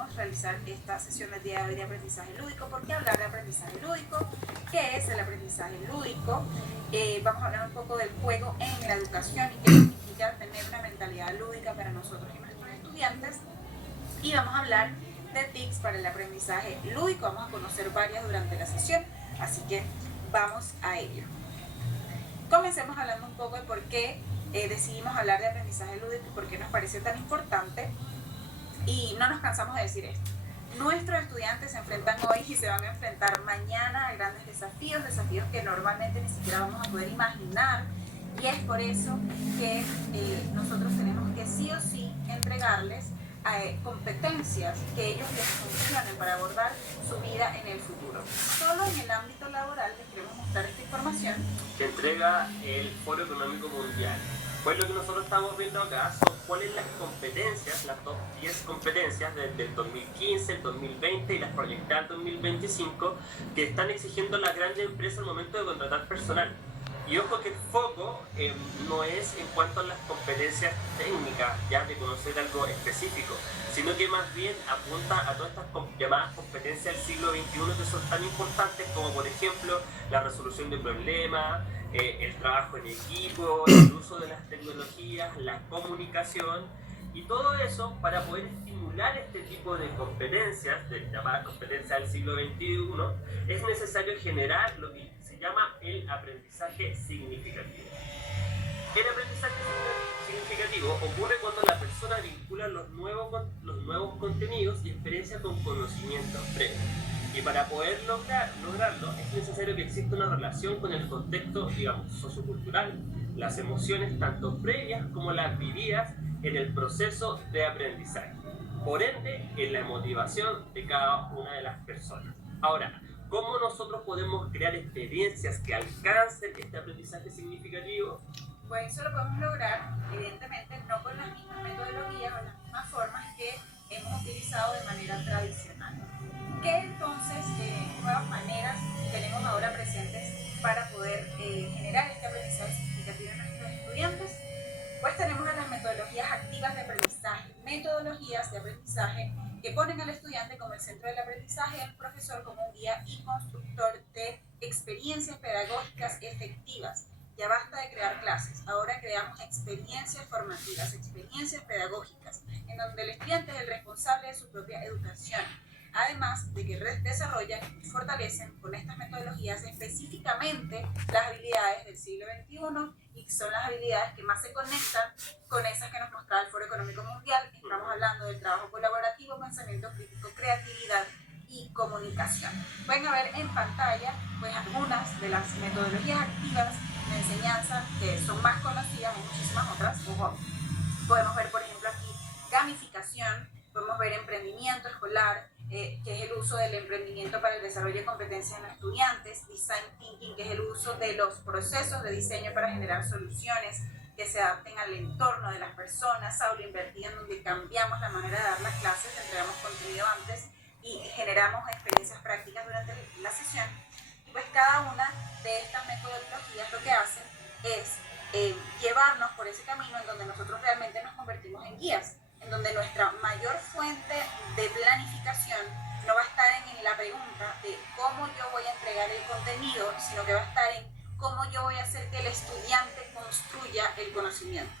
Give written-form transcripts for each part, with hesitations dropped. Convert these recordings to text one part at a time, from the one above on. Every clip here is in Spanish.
decidimos realizar esta sesión del día de hoy de aprendizaje lúdico. ¿Por qué hablar de aprendizaje lúdico? ¿Qué es el aprendizaje lúdico? Vamos a hablar un poco del juego en la educación y qué significa tener una mentalidad lúdica para nosotros y nuestros estudiantes. Y vamos a hablar de tips para el aprendizaje lúdico. Vamos a conocer varias durante la sesión, así que vamos a ello. Comencemos hablando un poco de por qué decidimos hablar de aprendizaje lúdico y por qué nos parece tan importante. Y no nos cansamos de decir esto. Nuestros estudiantes se enfrentan hoy y se van a enfrentar mañana a grandes desafíos que normalmente ni siquiera vamos a poder imaginar. Y es por eso que nosotros tenemos que sí o sí entregarles competencias que ellos les funcionen para abordar su vida en el futuro. Solo en el ámbito laboral les queremos mostrar esta información que entrega el Foro Económico Mundial. Pues lo que nosotros estamos viendo acá son cuáles las competencias, las top 10 competencias desde el 2015, el 2020 y las proyectadas 2025 que están exigiendo las grandes empresas al momento de contratar personal. Y ojo que el foco no es en cuanto a las competencias técnicas, ya de conocer algo específico, sino que más bien apunta a todas estas llamadas competencias del siglo XXI que son tan importantes como por ejemplo la resolución de problemas, el trabajo en equipo, el uso de las tecnologías, la comunicación y todo eso para poder estimular este tipo de competencias, de llamadas competencias del siglo XXI, es necesario generar lo que se llama el aprendizaje significativo. El aprendizaje significativo ocurre cuando la persona vincula los nuevos contenidos y experiencias con conocimientos previos. Y para poder lograrlo es necesario que exista una relación con el contexto, digamos, sociocultural, las emociones tanto previas como las vividas en el proceso de aprendizaje. Por ende, en la motivación de cada una de las personas. Ahora, ¿cómo nosotros podemos crear experiencias que alcancen este aprendizaje significativo? Pues eso lo podemos lograr, evidentemente, no con las mismas metodologías o las mismas formas que hemos utilizado de manera tradicional. ¿Qué entonces nuevas maneras tenemos ahora presentes para poder generar este aprendizaje significativo en nuestros estudiantes? Pues tenemos las metodologías activas de aprendizaje, metodologías de aprendizaje que ponen al estudiante como el centro del aprendizaje, el profesor como un guía y constructor de experiencias pedagógicas efectivas. Ya basta de crear clases, ahora creamos experiencias formativas, experiencias pedagógicas, en donde el estudiante es el responsable de su propia educación. Además de que desarrollan y fortalecen con estas metodologías específicamente las habilidades del siglo XXI y son las habilidades que más se conectan con esas que nos mostraba el Foro Económico Mundial. Estamos hablando del trabajo colaborativo, pensamiento crítico, creatividad y comunicación. Pueden ver en pantalla pues algunas de las metodologías activas de enseñanza que son más conocidas, hay muchísimas otras. Podemos ver por ejemplo aquí gamificación, podemos ver emprendimiento escolar, que es el uso del emprendimiento para el desarrollo de competencias en los estudiantes, design thinking, que es el uso de los procesos de diseño para generar soluciones que se adapten al entorno de las personas, aula invertida, en donde cambiamos la manera de dar las clases, entregamos contenido antes y generamos experiencias prácticas durante la sesión. Y pues cada una de estas metodologías lo que hacen es llevarnos por ese camino en donde nosotros realmente nos convertimos en guías, en donde nuestra mayor fuente de planificación no va a estar en la pregunta de cómo yo voy a entregar el contenido, sino que va a estar en cómo yo voy a hacer que el estudiante construya el conocimiento.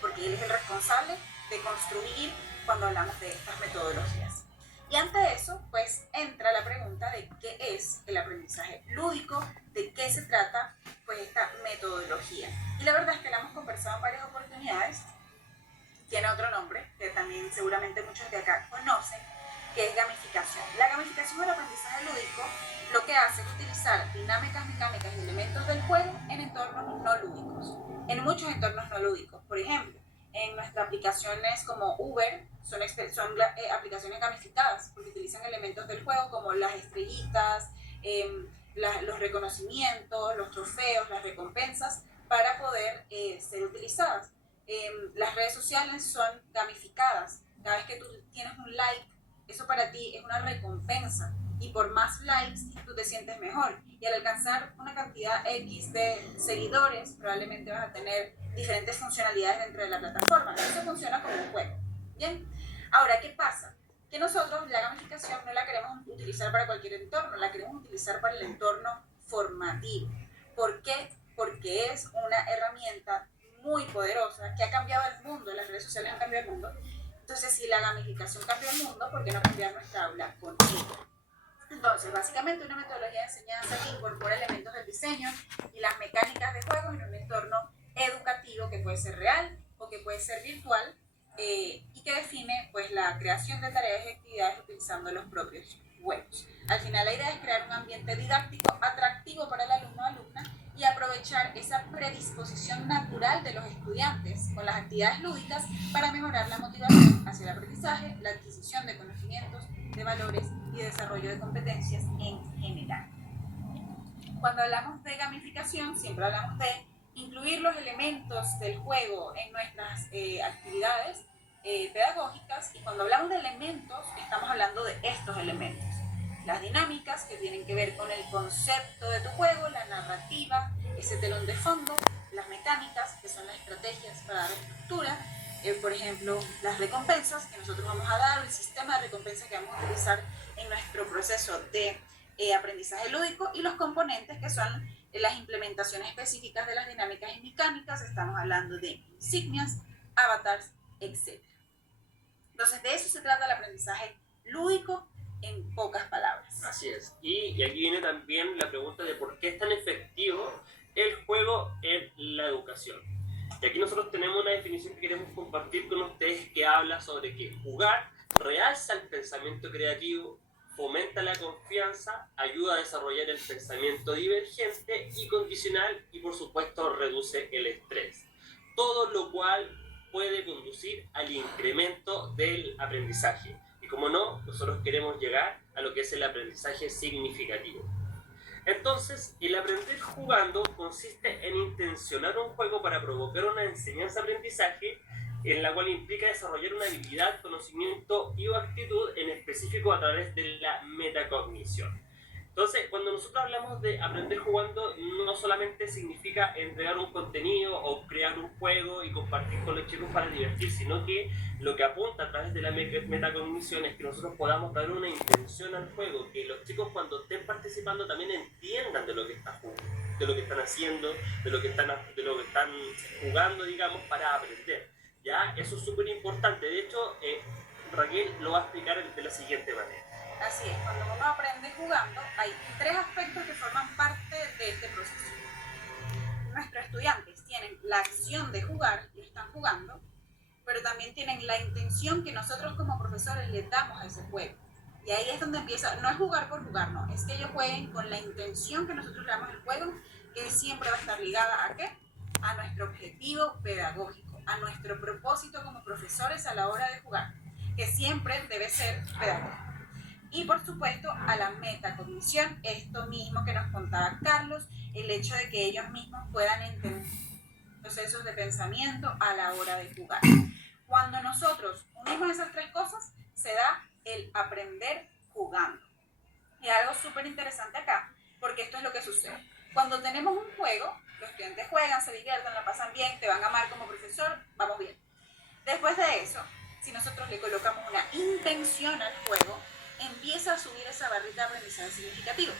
Porque él es el responsable de construir cuando hablamos de estas metodologías. Y ante eso, pues entra la pregunta de qué es el aprendizaje lúdico, de qué se trata pues esta metodología. Y la verdad es que la hemos conversado en varias oportunidades. Tiene otro nombre, que también seguramente muchos de acá conocen, que es gamificación. La gamificación del aprendizaje lúdico lo que hace es utilizar dinámicas mecánicas y elementos del juego en entornos no lúdicos, en muchos entornos no lúdicos. Por ejemplo, en nuestras aplicaciones como Uber son aplicaciones gamificadas porque utilizan elementos del juego como las estrellitas, los reconocimientos, los trofeos, las recompensas para poder ser utilizadas. Las redes sociales son gamificadas. Cada vez que tú tienes un like, eso para ti es una recompensa y por más likes tú te sientes mejor, y al alcanzar una cantidad X de seguidores probablemente vas a tener diferentes funcionalidades dentro de la plataforma. Eso funciona como un juego. Bien, ahora, ¿qué pasa? que nosotros la gamificación no la queremos utilizar para cualquier entorno, la queremos utilizar para el entorno formativo. ¿Por qué? Porque es una herramienta muy poderosa que ha cambiado el mundo, las redes sociales han cambiado el mundo. Entonces, si la gamificación cambió el mundo, ¿por qué no cambiar nuestra aula con ella? Entonces, básicamente una metodología de enseñanza que incorpora elementos del diseño y las mecánicas de juegos en un entorno educativo que puede ser real o que puede ser virtual, y que define pues la creación de tareas y actividades utilizando los propios juegos. Al final la idea es crear un ambiente didáctico atractivo para el alumno o alumna y aprovechar esa predisposición natural de los estudiantes con las actividades lúdicas para mejorar la motivación hacia el aprendizaje, la adquisición de conocimientos, de valores y desarrollo de competencias en general. Cuando hablamos de gamificación, siempre hablamos de incluir los elementos del juego en nuestras actividades pedagógicas, y cuando hablamos de elementos estamos hablando de estos elementos: las dinámicas, que tienen que ver con el concepto de tu juego, la narrativa, ese telón de fondo, las mecánicas, que son las estrategias para dar estructura, por ejemplo, las recompensas que nosotros vamos a dar, el sistema de recompensas que vamos a utilizar en nuestro proceso de aprendizaje lúdico, y los componentes, que son las implementaciones específicas de las dinámicas y mecánicas. Estamos hablando de insignias, avatars, etc. Entonces, de eso se trata el aprendizaje lúdico en pocas palabras. Así es. Y aquí viene también la pregunta de por qué es tan efectivo el juego en la educación. Y aquí nosotros tenemos una definición que queremos compartir con ustedes, que habla sobre que jugar realza el pensamiento creativo, fomenta la confianza, ayuda a desarrollar el pensamiento divergente y condicional, y por supuesto reduce el estrés. Todo lo cual puede conducir al incremento del aprendizaje. Y como no, nosotros queremos llegar a lo que es el aprendizaje significativo. Entonces, el aprender jugando consiste en intencionar un juego para provocar una enseñanza-aprendizaje, en la cual implica desarrollar una habilidad, conocimiento y o actitud en específico a través de la metacognición. Entonces, cuando nosotros hablamos de aprender jugando, no solamente significa entregar un contenido o crear un juego y compartir con los chicos para divertir, sino que lo que apunta a través de la metacognición es que nosotros podamos dar una intención al juego, que los chicos cuando estén participando también entiendan de lo que están jugando, de lo que están haciendo, de lo que están jugando, digamos, para aprender. ¿Ya? Eso es súper importante. De hecho, Raquel lo va a explicar de la siguiente manera. Así es, cuando uno aprende jugando, hay tres aspectos que forman parte de este proceso. Nuestros estudiantes tienen la acción de jugar y están jugando, pero también tienen la intención que nosotros como profesores les damos a ese juego. Y ahí es donde empieza, no es jugar por jugar, no, es que ellos jueguen con la intención que nosotros le damos al juego, que siempre va a estar ligada ¿a qué? A nuestro objetivo pedagógico, a nuestro propósito como profesores a la hora de jugar, que siempre debe ser pedagógico. Y por supuesto a la metacognición, esto mismo que nos contaba Carlos, el hecho de que ellos mismos puedan entender procesos de pensamiento a la hora de jugar. Cuando nosotros unimos esas tres cosas, se da el aprender jugando. Y algo súper interesante acá, porque esto es lo que sucede. Cuando tenemos un juego, los estudiantes juegan, se divierten, la pasan bien, te van a amar como profesor, vamos bien. Después de eso, si nosotros le colocamos una intención al juego, empieza a subir esa barrita de aprendizaje significativo.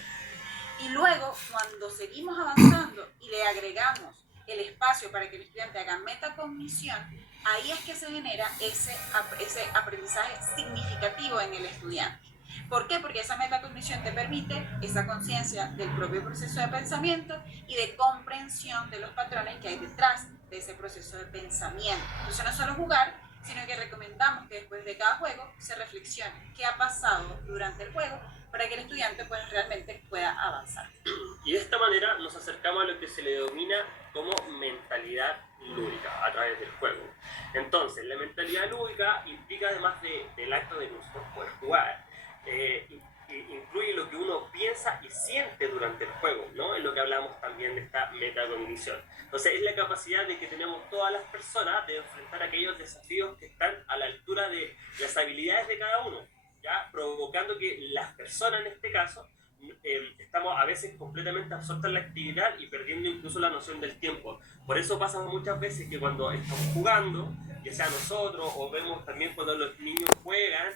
Y luego, cuando seguimos avanzando y le agregamos el espacio para que el estudiante haga metacognición, ahí es que se genera ese aprendizaje significativo en el estudiante. ¿Por qué? Porque esa metacognición te permite esa conciencia del propio proceso de pensamiento y de comprensión de los patrones que hay detrás de ese proceso de pensamiento. Entonces, no solo jugar, sino que recomendamos que después de cada juego se reflexione qué ha pasado durante el juego para que el estudiante pues realmente pueda avanzar. Y de esta manera nos acercamos a lo que se le denomina como mentalidad lúdica a través del juego. Entonces, la mentalidad lúdica implica, además del acto de nosotros poder jugar, incluye lo que uno piensa y siente durante el juego, ¿no? Es lo que hablamos también de esta metacognición. Entonces, es la capacidad de que tenemos todas las personas de enfrentar aquellos desafíos que están a la altura de las habilidades de cada uno, ¿ya? Provocando que las personas, en este caso, estamos a veces completamente absortas en la actividad y perdiendo incluso la noción del tiempo. Por eso pasa muchas veces que cuando estamos jugando, ya sea nosotros o vemos también cuando los niños juegan,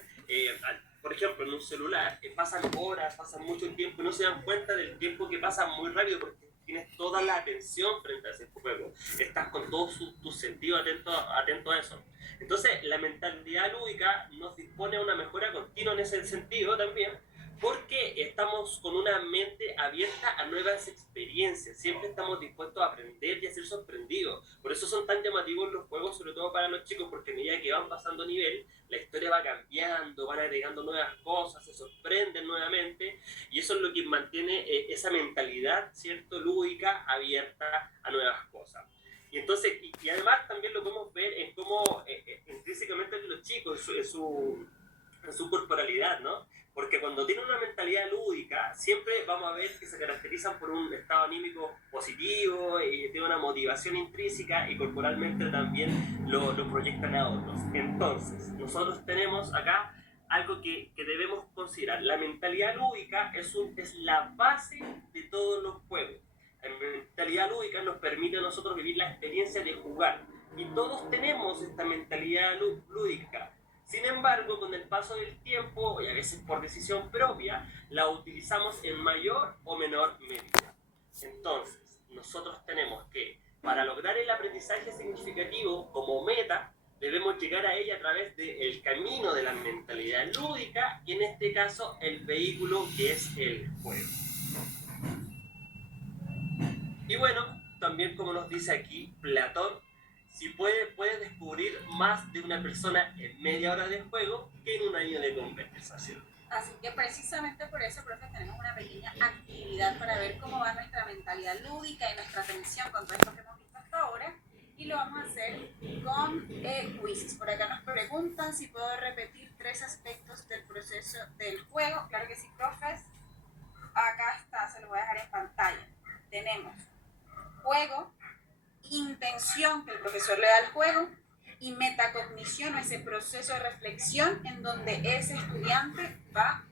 por ejemplo, en un celular, pasan horas, pasan mucho tiempo y no se dan cuenta del tiempo que pasa muy rápido porque tienes toda la atención frente a ese juego. Estás con todos tus sentidos atento a eso. Entonces, la mentalidad lúdica nos dispone a una mejora continua en ese sentido también, porque estamos con una mente abierta a nuevas experiencias. Siempre estamos dispuestos a aprender y a ser sorprendidos. Por eso son tan llamativos los juegos, sobre todo para los chicos, porque a medida que van pasando nivel, la historia va cambiando, van agregando nuevas cosas, se sorprenden nuevamente, y eso es lo que mantiene esa mentalidad, ¿cierto?, lúdica, abierta a nuevas cosas. Y entonces, y además también lo podemos ver en cómo intrínsecamente en los chicos, en su corporalidad, ¿no? Porque cuando tienen una mentalidad lúdica, siempre vamos a ver que se caracterizan por un estado anímico positivo y tienen una motivación intrínseca y corporalmente también lo proyectan a otros. Entonces, nosotros tenemos acá algo que debemos considerar. La mentalidad lúdica es la base de todos los juegos. La mentalidad lúdica nos permite a nosotros vivir la experiencia de jugar. Y todos tenemos esta mentalidad lúdica. Sin embargo, con el paso del tiempo, y a veces por decisión propia, la utilizamos en mayor o menor medida. Entonces, nosotros tenemos que, para lograr el aprendizaje significativo como meta, debemos llegar a ella a través del camino de la mentalidad lúdica y en este caso el vehículo que es el juego. Y bueno, también como nos dice aquí Platón, si puedes descubrir más de una persona en media hora de juego que en un año de conversación. Así que precisamente por eso, profe, tenemos una pequeña actividad para ver cómo va nuestra mentalidad lúdica y nuestra atención con todo esto que hemos visto hasta ahora. Y lo vamos a hacer con quizzes. Por acá nos preguntan si puedo repetir 3 aspectos del proceso del juego. Claro que sí, profes. Acá está, se lo voy a dejar en pantalla. Tenemos juego, intención que el profesor le da al juego y metacognición, ese proceso de reflexión en donde ese estudiante va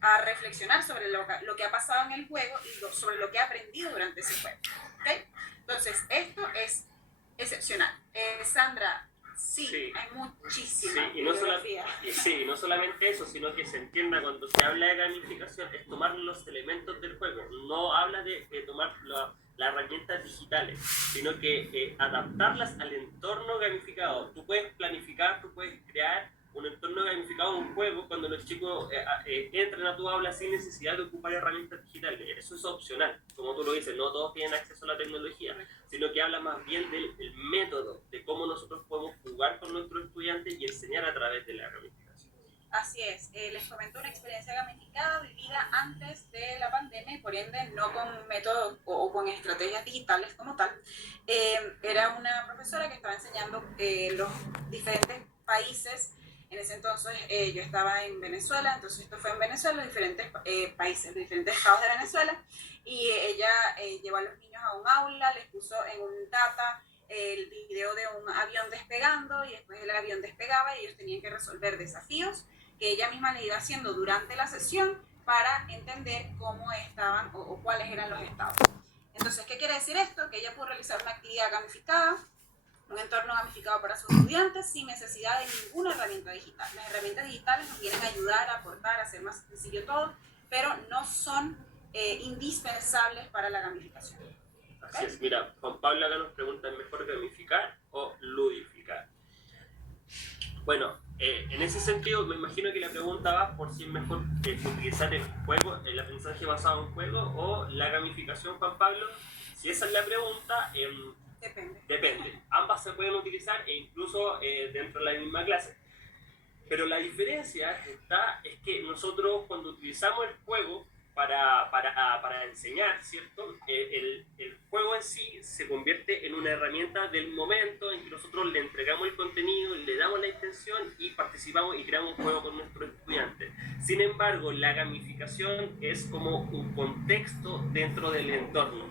a reflexionar sobre lo que ha pasado en el juego y sobre lo que ha aprendido durante ese juego. ¿Okay? Entonces, esto es excepcional. Sandra, sí, hay muchísima bibliografía. Y no solamente eso, sino que se entienda cuando se habla de gamificación, es tomar los elementos del juego. No habla de tomar las herramientas digitales, sino que adaptarlas al entorno gamificado. Tú puedes planificar, tú puedes crear un entorno gamificado, un juego, cuando los chicos entran a tu aula sin necesidad de ocupar herramientas digitales. Eso es opcional, como tú lo dices, no todos tienen acceso a la tecnología, sino que habla más bien del método, de cómo nosotros podemos jugar con nuestros estudiantes y enseñar a través de la gamificación. Así es, les comento una experiencia gamificada vivida antes de la pandemia y por ende no con métodos o con estrategias digitales como tal. Era una profesora que estaba enseñando los diferentes países. En ese entonces yo estaba en Venezuela, entonces esto fue en Venezuela, diferentes países, diferentes estados de Venezuela, y ella llevó a los niños a un aula, les puso en un data el video de un avión despegando y después el avión despegaba y ellos tenían que resolver desafíos que ella misma le iba haciendo durante la sesión para entender cómo estaban o cuáles eran los estados. Entonces, ¿qué quiere decir esto? Que ella pudo realizar una actividad gamificada, un entorno gamificado para sus estudiantes sin necesidad de ninguna herramienta digital. Las herramientas digitales nos vienen a ayudar, a aportar, a hacer más sencillo todo, pero no son indispensables para la gamificación. ¿Okay? Así es, mira, Juan Pablo acá nos pregunta, ¿es mejor gamificar o ludificar? Bueno, en ese sentido me imagino que la pregunta va por si es mejor utilizar el juego, el aprendizaje basado en juego o la gamificación, Juan Pablo. Si esa es la pregunta, depende. Ambas se pueden utilizar e incluso dentro de la misma clase. Pero la diferencia es que nosotros cuando utilizamos el juego para enseñar, ¿cierto? El juego en sí se convierte en una herramienta del momento en que nosotros le entregamos el contenido, le damos la intención y participamos y creamos un juego con nuestros estudiantes. Sin embargo, la gamificación es como un contexto dentro del entorno.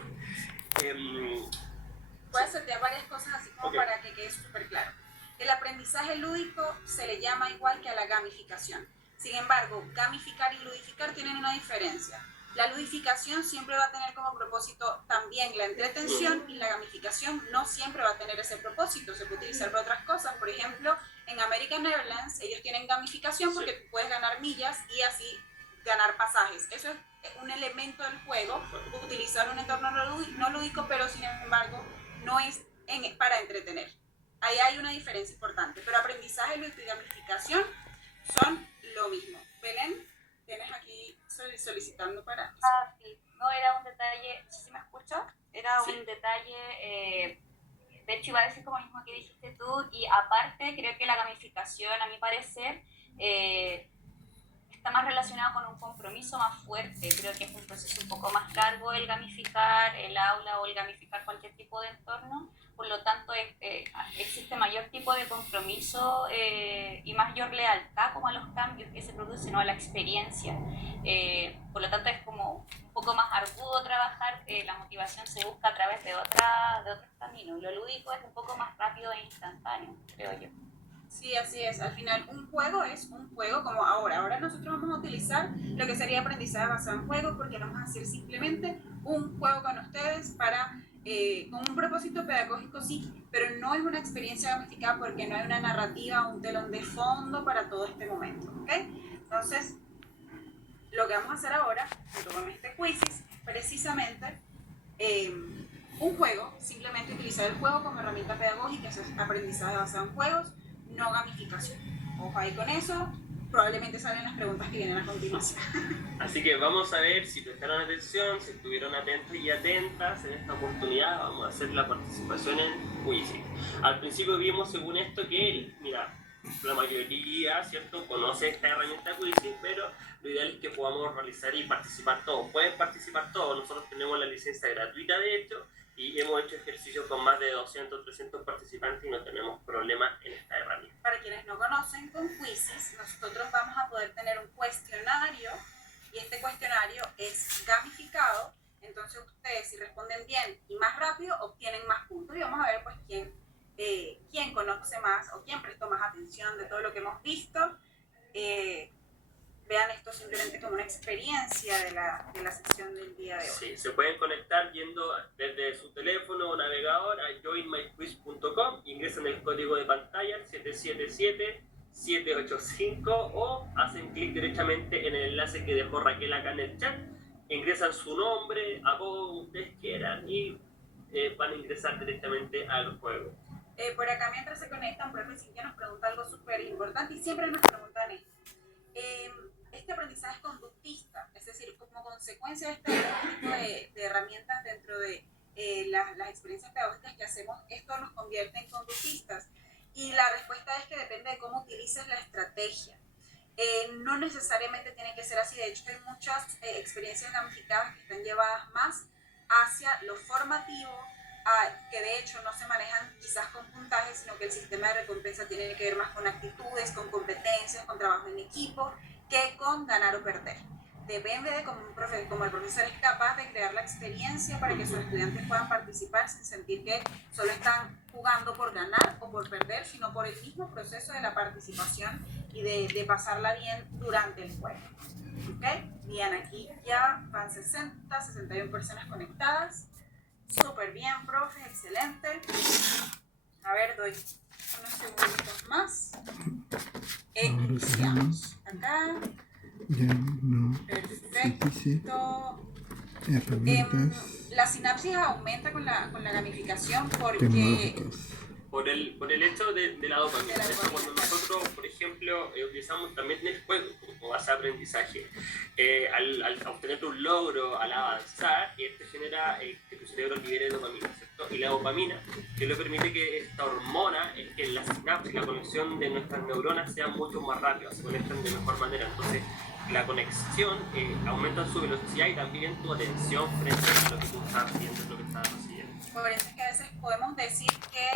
Puedes sortear varias cosas así como para que quede súper claro. El aprendizaje lúdico se le llama igual que a la gamificación. Sin embargo, gamificar y ludificar tienen una diferencia. La ludificación siempre va a tener como propósito también la entretención y la gamificación no siempre va a tener ese propósito. Se puede utilizar para otras cosas. Por ejemplo, En American Airlines ellos tienen gamificación porque tú puedes ganar millas y así ganar pasajes. Eso es un elemento del juego, utilizar un entorno no lúdico, pero sin embargo no es para entretener. Ahí hay una diferencia importante, pero aprendizaje, lúdico y gamificación son lo mismo. Belén, tienes aquí solicitando para... Sí, no era un detalle, no sé si me escuchas, era Sí. un detalle, de hecho iba a decir como lo mismo que dijiste tú, y aparte creo que la gamificación, a mi parecer, está más relacionado con un compromiso más fuerte. Creo que es un proceso un poco más largo el gamificar el aula o el gamificar cualquier tipo de entorno. Por lo tanto, existe mayor tipo de compromiso y mayor lealtad como a los cambios que se producen o a la experiencia. Por lo tanto, es como un poco más arduo trabajar. La motivación se busca a través de otros caminos. Lo lúdico es un poco más rápido e instantáneo, creo yo. Sí, así es. Al final, un juego es un juego como ahora. Ahora nosotros vamos a utilizar lo que sería aprendizaje basado en juegos porque vamos a hacer simplemente un juego con ustedes para, con un propósito pedagógico, sí, pero no es una experiencia gamificada porque no hay una narrativa, un telón de fondo para todo este momento, ¿ok? Entonces, lo que vamos a hacer ahora, junto con este quizzes, precisamente un juego, simplemente utilizar el juego como herramienta pedagógica, eso es aprendizaje basado en juegos, no gamificación. Ojo ahí con eso, probablemente salen las preguntas que vienen a continuación. Así que vamos a ver si prestaron atención, si estuvieron atentos y atentas en esta oportunidad. Vamos a hacer la participación en Quizy. Al principio vimos, según esto, que la mayoría, ¿cierto?, conoce esta herramienta Quizy, pero lo ideal es que podamos realizar y participar todos. Pueden participar todos, nosotros tenemos la licencia gratuita, de hecho, y hemos hecho ejercicios con más de 200, 300 participantes y no tenemos problema en esta herramienta. Para quienes no conocen, con Quizzes nosotros vamos a poder tener un cuestionario y este cuestionario es gamificado, entonces ustedes si responden bien y más rápido obtienen más puntos y vamos a ver pues quién conoce más o quién prestó más atención de todo lo que hemos visto. Vean esto simplemente como una experiencia de la sesión del día de hoy. Sí, se pueden conectar yendo desde su teléfono o navegador a joinmyquiz.com, ingresan el código de pantalla 777-785 o hacen clic directamente en el enlace que dejó Raquel acá en el chat, ingresan su nombre, apodo, como ustedes quieran y van a ingresar directamente al juego. Por acá mientras se conectan, profe Cintia nos pregunta algo súper importante y siempre nos preguntan esto. Este aprendizaje es conductista, es decir, como consecuencia de este tipo de herramientas dentro de las experiencias pedagógicas que hacemos, esto nos convierte en conductistas. Y la respuesta es que depende de cómo utilices la estrategia. No necesariamente tiene que ser así, de hecho hay muchas experiencias gamificadas que están llevadas más hacia lo formativo, que de hecho no se manejan quizás con puntajes, sino que el sistema de recompensa tiene que ver más con actitudes, con competencias, con trabajo en equipo, que con ganar o perder. Depende de cómo el profesor es capaz de crear la experiencia para que sus estudiantes puedan participar sin sentir que solo están jugando por ganar o por perder, sino por el mismo proceso de la participación y de pasarla bien durante el juego. ¿Okay? Bien, aquí ya van 61 personas conectadas. Súper bien, profe, excelente. A ver, doy unos segunditos más. Iniciamos. Acá. Ya no. Perfecto. Herramientas La sinapsis aumenta con la gamificación porque tecnológicas. Por el hecho de la dopamina. De hecho, cuando nosotros, por ejemplo, utilizamos también el juego como base de aprendizaje, al obtener un logro, al avanzar, esto genera que tu cerebro libere dopamina, ¿cierto? Y la dopamina, que le permite que esta hormona, que la sinapsis, la conexión de nuestras neuronas sea mucho más rápida, se conectan de mejor manera. Entonces, la conexión aumenta su velocidad y también tu atención frente a lo que tú estás haciendo, lo que estás haciendo. por eso es que a veces podemos decir que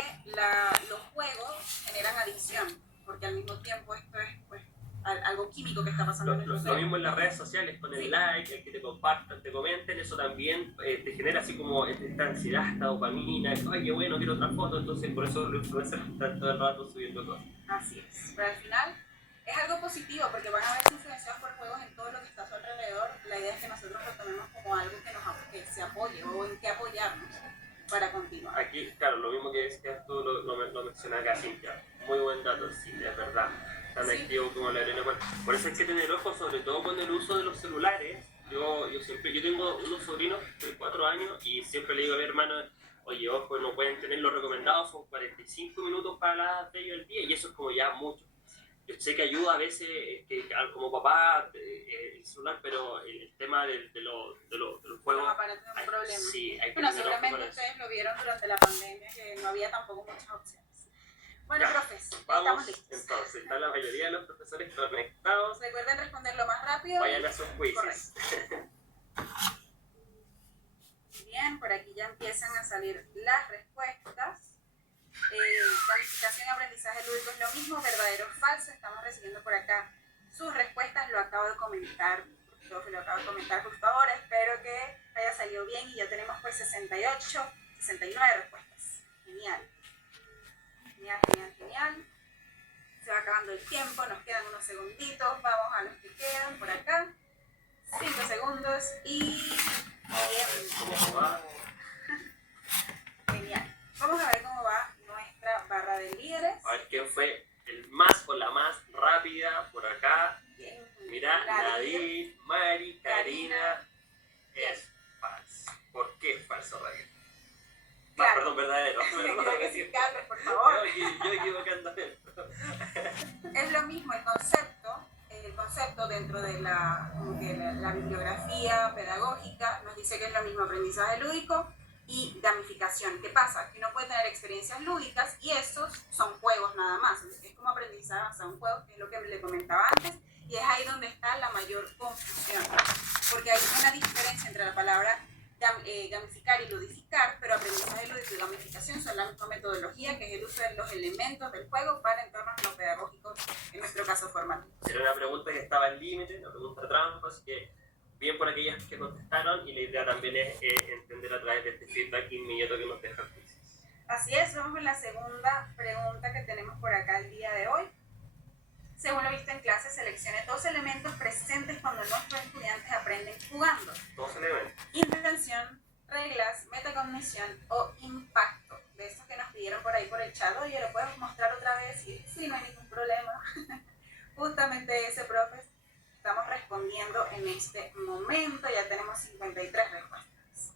los juegos generan adicción, porque al mismo tiempo esto es pues algo químico que está pasando en nuestro Lo cerebro. mismo en las redes sociales, con el like, el que te compartan, te comenten, eso también te genera así como esta ansiedad, esta dopamina, ay, qué bueno, quiero otra foto, entonces por eso los influencers están todo el rato subiendo cosas. Así es, pero al final es algo positivo porque van a verse influenciados por juegos en todo lo que está a su alrededor. La idea es que nosotros lo tomemos como algo que se apoye o en que apoyarnos para continuar. Aquí, claro, lo lo mismo que decías tú, lo menciona acá Cintia. Muy buen dato, sí, es verdad. Tan Sí. activo como la arena. Por eso hay que tener ojo, sobre todo con el uso de los celulares. Yo tengo unos sobrinos de 4 años y siempre le digo a mi hermano, oye, ojo, no pueden tener los recomendados, son 45 minutos para la de ellos al día y eso es como ya mucho. Yo sé que ayuda a veces como papá el celular, pero el tema de los juegos... Los aparatos es un problema. Sí, hay que Bueno, tener ojo seguramente con eso. ustedes lo vieron durante la pandemia, que no había tampoco muchas opciones. Bueno, Ya, profes, estamos vamos, listos. entonces, está la mayoría de los profesores conectados. Recuerden responder lo más rápido. Vayan a sus quizzes. Correcto. Bien, por aquí ya empiezan a salir las respuestas. Calificación y aprendizaje lúdico es lo mismo, verdadero o falso. Estamos recibiendo por acá sus respuestas, lo acabo de comentar. Lo acabo de comentar, por favor. Espero que haya salido bien y ya tenemos pues 69 respuestas. Genial. Genial. Se va acabando el tiempo, nos quedan unos segunditos. Vamos a los que quedan por acá. 5 segundos y... ¿Cómo va? Genial. Vamos a ver cómo va nuestra barra de líderes. A ver quién fue el más o la más rápida por acá. Bien. Mira, Nadir, Mari, Karina. Es falso. ¿Por qué es falso, Raquel? Claro. Perdón, verdadero. Creo que sí, Carlos, por favor. Yo equivocándome. Es lo mismo el concepto dentro de la bibliografía pedagógica nos dice que es lo mismo aprendizaje lúdico y gamificación. ¿Qué pasa? Que uno puede tener experiencias lúdicas y esos son juegos nada más. Es como aprendizaje basado en juegos, que es lo que le comentaba antes, y es ahí donde está la mayor confusión. Porque hay una diferencia entre la palabra gamificar y ludificar, pero aprendizaje lúdico y gamificación son la misma metodología, que es el uso de los elementos del juego para entornos no pedagógicos, en nuestro caso formativo. Era una pregunta que estaba al límite, una pregunta trampa, así que bien por aquellas que contestaron, y la idea también es entender a través de este feedback inmediato que nos deja el quiz. Así es, vamos con la segunda pregunta que tenemos por acá el día de hoy. Según lo visto en clase, seleccione 2 elementos presentes cuando nuestros estudiantes aprenden jugando. 2 elementos. Intención, reglas, metacognición o impacto. De estos que nos pidieron por ahí por el chat, oye, ¿lo puedes mostrar otra vez? Y sí, no hay ningún problema. Justamente ese, profe, estamos respondiendo en este momento. Ya tenemos 53 respuestas.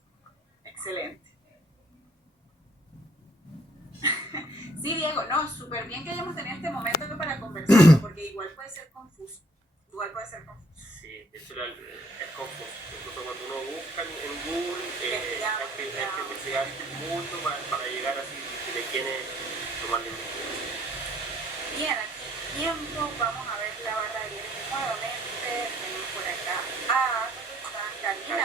Excelente. Sí, Diego, no, súper bien que hayamos tenido este momento para conversar, porque igual puede ser confuso. Sí, de hecho es confuso. Incluso cuando uno busca en Google, hay que investigar mucho para llegar así de quién es tomar la investigación. Bien, aquí tiempo, vamos a ver la barra de líderes nuevamente. Tenemos por acá a Karina,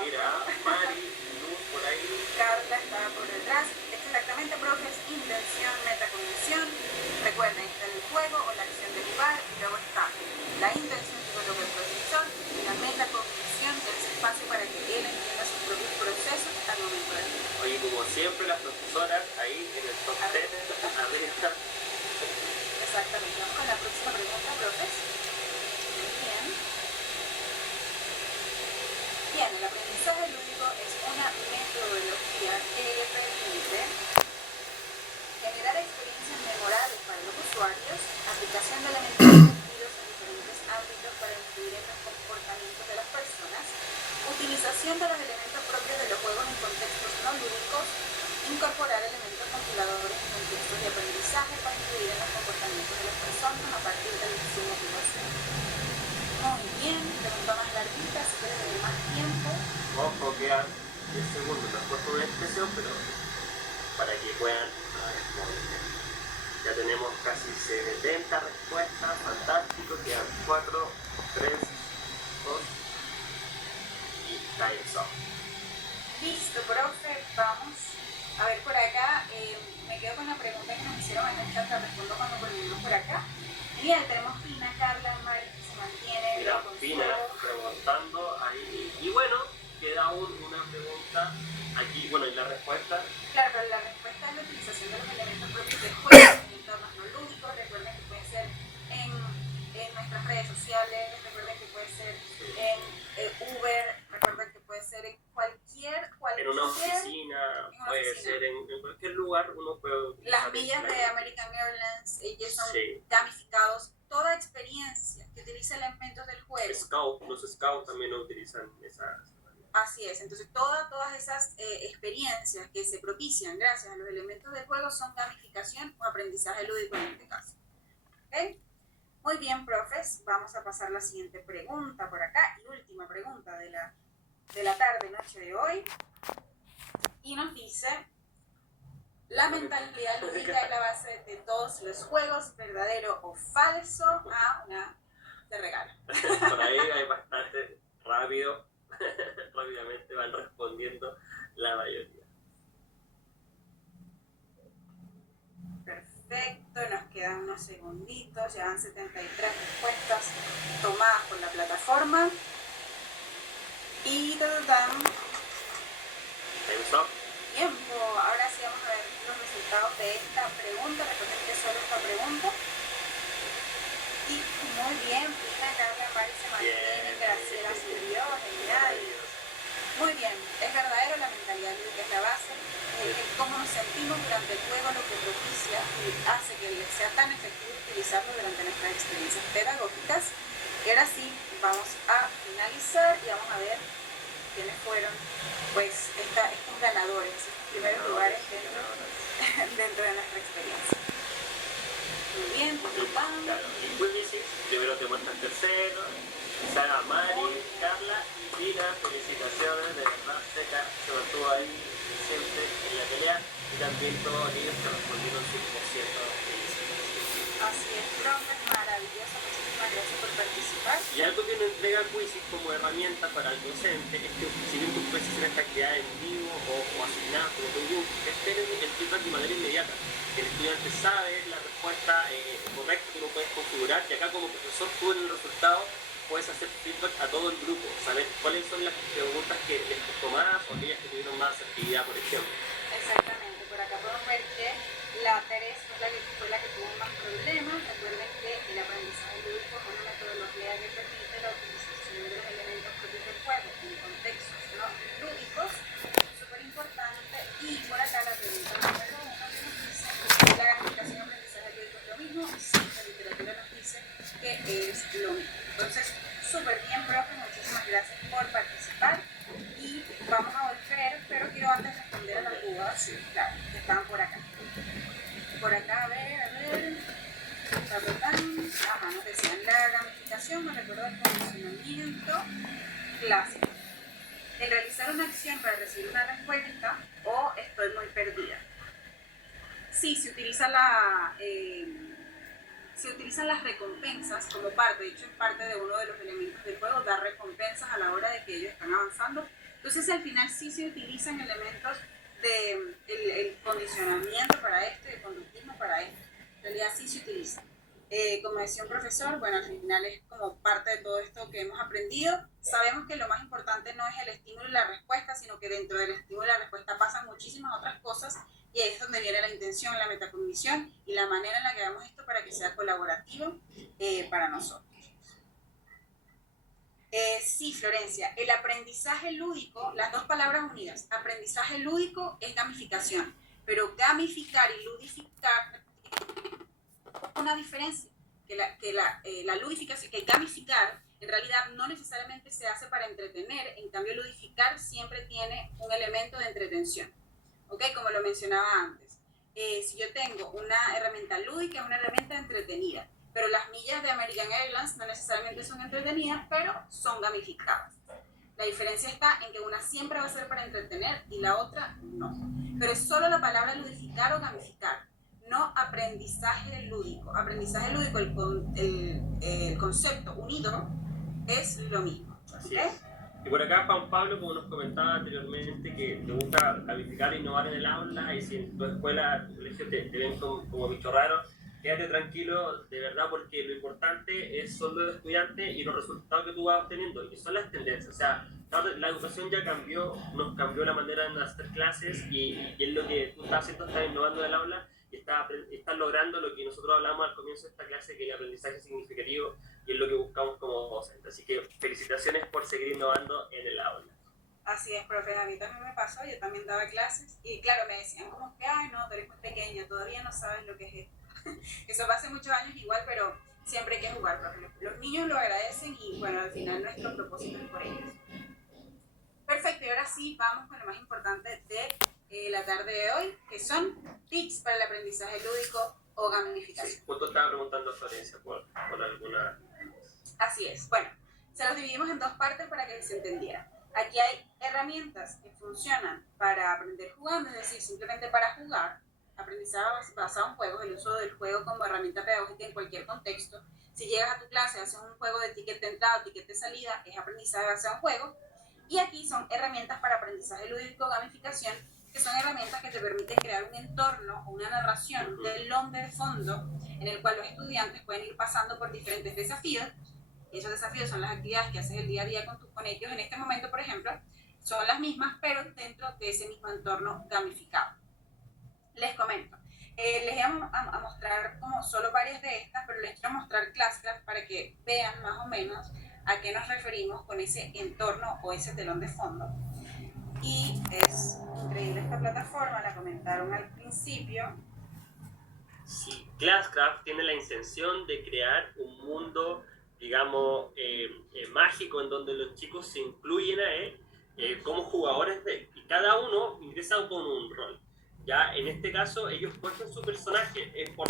mira, Mari, Luz por ahí. Carla está por detrás. Exactamente, profe, es intención, metacognición. Recuerden, está el juego o la acción de jugar, y luego está la intención, que es lo que el profesor, y la metacognición, que es espacio para que él entienda sus propios procesos al momento de jugar. Oye, como siempre, las profesoras ahí en el top 10, arriba. Exactamente, vamos con la próxima pregunta, profes. Bien, el aprendizaje lúdico es una metodología que permite generar experiencias memorables para los usuarios, aplicación de elementos divertidos en diferentes ámbitos para influir en los comportamientos de las personas, utilización de los elementos propios de los juegos en contextos no lúdicos, incorporar elementos motivadores en contextos de aprendizaje para influir en los comportamientos de las personas a partir de su motivación. Muy bien, pregunta más larguita, así que les doy más tiempo. Ojo, quedan 10 segundos, no puesto una expresión, pero para que puedan responder. Ya tenemos casi 70 respuestas, fantástico, quedan 4, 3, 2 y time's up. Listo, profe, vamos. A ver, por acá, me quedo con la pregunta que nos hicieron en el chat, la respondo cuando volvemos por acá. Bien, tenemos Pina, Carla, Mari, que se mantiene. Mira, Pina preguntando ahí. Y bueno, queda aún una pregunta aquí, bueno, y la respuesta. Claro, pero la respuesta es la utilización de los elementos propios del juego en entornos no lúdicos. Recuerden que puede ser en nuestras redes sociales, recuerden que puede ser en Uber, recuerden que puede ser en cualquier En una oficina, puede ser en cualquier lugar. lugar uno puede utilizar Las millas de American Airlines, ellos son Sí. gamificados. Toda experiencia que utilice elementos del juego. Los scouts también utilizan esa. Así es, entonces todas esas experiencias que se propician gracias a los elementos del juego son gamificación o aprendizaje lúdico en este caso. ¿Okay? Muy bien, profes, vamos a pasar a la siguiente pregunta por acá y última pregunta de la tarde, noche de hoy. Y nos dice, la mentalidad lúdica es la base de todos los juegos, verdadero o falso. Una de regalo. Por ahí hay bastante rápidamente van respondiendo la mayoría. Perfecto, nos quedan unos segunditos, ya van 73 respuestas tomadas por la plataforma. Y tiempo, ahora sí vamos a ver los resultados de esta pregunta. Recuerden que es solo esta pregunta. Y muy bien, Frida, Carla, Mari se mantienen, Graciela subió, genial. Muy bien, es verdadero, la mentalidad lúdica es la base. Cómo nos sentimos durante el juego, lo que propicia y hace que sea tan efectivo utilizarlo durante nuestras experiencias pedagógicas. Y ahora sí, vamos a finalizar y vamos a ver quiénes fueron pues estos ganadores, estos primeros lugares dentro de nuestra experiencia. Muy bien, Claro, y Quizzes, primero te muestran tercero, Sara, Mari, Carla y Frida, felicitaciones, de verdad, Seca se mantuvo ahí siempre en la pelea y también todos ellos que respondieron 100%. Así es, profe, maravilloso, muchísimas gracias por participar. Y algo que nos entrega Quizzes como herramienta para el docente es que si bien tú puedes hacer esta actividad en vivo o asignada como tú gustes, esperen el feedback de manera inmediata. El estudiante sabe la respuesta correcta que uno puedes configurar y acá como profesor tú en el resultado puedes hacer feedback a todo el grupo, saber cuáles son las preguntas que les costó más o aquellas que tuvieron más actividad, por ejemplo. Exactamente, por acá podemos ver que la Teresa fue la que tuvo más problemas. Recuerden que el aprendizaje lúdico es una metodología que permite la utilización de los elementos propios del juego en contextos no lúdicos, súper importante. Y por acá la pregunta número 1 que nos dice, ¿la gamificación y aprendizaje lúdico es lo mismo? Sí, la literatura nos dice que es lo mismo. Entonces, súper bien, profe, muchísimas gracias por participar. Y vamos a volver, pero quiero antes responder a las dudas, claro, que estaban por acá. Por acá, a ver. Ajá, nos decían, la gamificación me recuerda el condicionamiento clásico. El realizar una acción para recibir una respuesta o estoy muy perdida. Sí, se utilizan las recompensas como parte, de hecho es parte de uno de los elementos del juego, dar recompensas a la hora de que ellos están avanzando. Entonces al final sí se utilizan elementos el condicionamiento para esto y el conductismo para esto. En realidad sí se utiliza. Como decía un profesor, bueno, al final es como parte de todo esto que hemos aprendido. Sabemos que lo más importante no es el estímulo y la respuesta, sino que dentro del estímulo y la respuesta pasan muchísimas otras cosas y ahí es donde viene la intención, la metacognición y la manera en la que hagamos esto para que sea colaborativo para nosotros. Sí, Florencia, el aprendizaje lúdico, las dos palabras unidas, aprendizaje lúdico es gamificación, pero gamificar y ludificar una diferencia, que la ludificación, que gamificar en realidad no necesariamente se hace para entretener, en cambio ludificar siempre tiene un elemento de entretención, ¿ok? Como lo mencionaba antes, si yo tengo una herramienta lúdica, es una herramienta entretenida, pero las millas de American Airlines no necesariamente son entretenidas, pero son gamificadas. La diferencia está en que una siempre va a ser para entretener y la otra no. Pero es solo la palabra ludificar o gamificar, no aprendizaje lúdico. Aprendizaje lúdico, el concepto unido, es lo mismo. Así es. Y por acá Juan Pablo, como nos comentaba anteriormente, que te gusta gamificar e innovar en el aula y si en tu escuela, en tu colegio te ven como bicho raro, quédate tranquilo, de verdad, porque lo importante son los estudiantes y los resultados que tú vas obteniendo, y que son las tendencias. O sea, la educación ya cambió, nos cambió la manera de hacer clases y es lo que tú estás haciendo, estás innovando en el aula y estás logrando lo que nosotros hablamos al comienzo de esta clase, que es el aprendizaje significativo y es lo que buscamos como docentes. Así que felicitaciones por seguir innovando en el aula. Así es, profe, a mí también me pasó, yo también daba clases y claro, me decían como que, ay, no, tú eres muy pequeña, todavía no sabes lo que es esto. Eso fue hace muchos años igual, pero siempre hay que jugar, profe. Los niños lo agradecen y bueno, al final nuestro propósito es por ellos. Perfecto, y ahora sí vamos con lo más importante de la tarde de hoy, que son tips para el aprendizaje lúdico o gamificación. Sí, justo estaba preguntando a Florencia por alguna... Así es. Bueno, se los dividimos en dos partes para que se entendiera. Aquí hay herramientas que funcionan para aprender jugando, es decir, simplemente para jugar, aprendizaje basado en juegos, el uso del juego como herramienta pedagógica en cualquier contexto. Si llegas a tu clase, haces un juego de ticket de entrada o ticket de salida, es aprendizaje basado en juego. Y aquí son herramientas para aprendizaje lúdico, gamificación, que son herramientas que te permiten crear un entorno o una narración del telón de fondo en el cual los estudiantes pueden ir pasando por diferentes desafíos. Esos desafíos son las actividades que haces el día a día con ellos. En este momento, por ejemplo, son las mismas, pero dentro de ese mismo entorno gamificado. Les comento. Les voy a mostrar como solo varias de estas, pero les quiero mostrar Classcraft para que vean más o menos a qué nos referimos con ese entorno o ese telón de fondo. Y es increíble esta plataforma, la comentaron al principio. Sí, Classcraft tiene la intención de crear un mundo, digamos, mágico en donde los chicos se incluyen como jugadores y cada uno ingresa con un rol. Ya en este caso ellos muestran su personaje. Es por